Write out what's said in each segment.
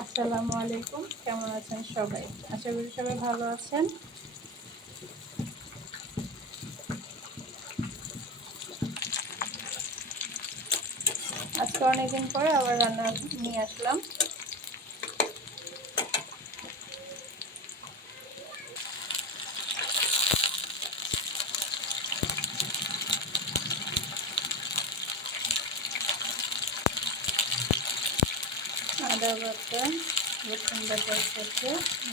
আসসালামু আলাইকুম, কেমন আছেন সবাই? আশা করি সবাই ভালো আছেন। আজকে অনেকদিন পরে আবার রান্না নিয়ে আসলাম। আদা বাটা, রসুন বাটার সাথে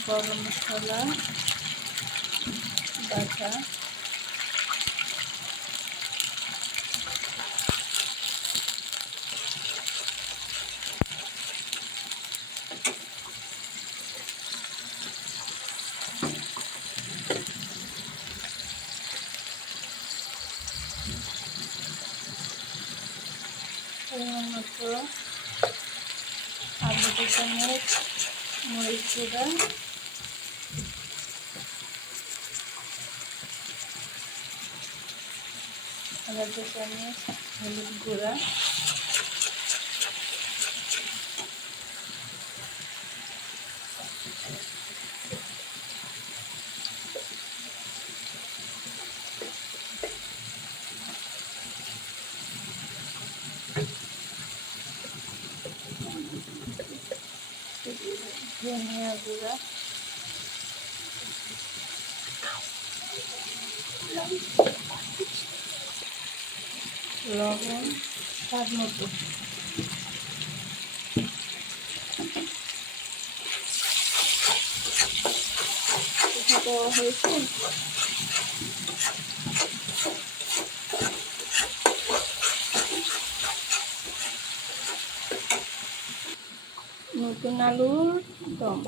গরম মশলা বাটা, পরিমাণ মতো আলু চামচ মরিচ গুঁড়া, আদা চামচ হলুদ গুঁড়া, ধনিয়া গুঁড়া, লবণ স্বাদ মতো। হয়েছে নতুন আলুর দম।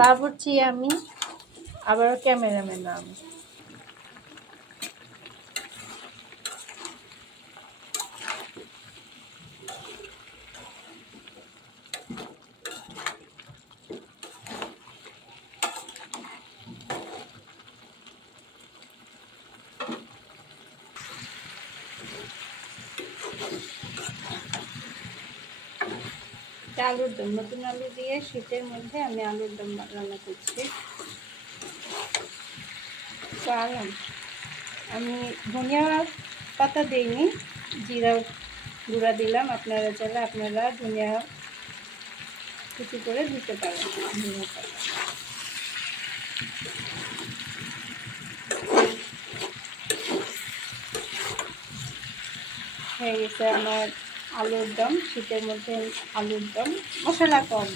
বাবুর্চি আমি, আবারও ক্যামেরাম্যান আমি। আলুর দম, নতুন আলু দিয়ে শীতের মধ্যে আমি আলুর দম রান্না করছি। কারণ আমি ধনিয়া পাতা দিইনি, জিরা গুঁড়া দিলাম। আপনারা চাইলে আপনারা ধনিয়া কুচি করে দিতে পারেন। ধনিয়া পাতা হয়ে গেছে আমার আলুর দম। শীতের মধ্যে আলুর দম, মশলা কম।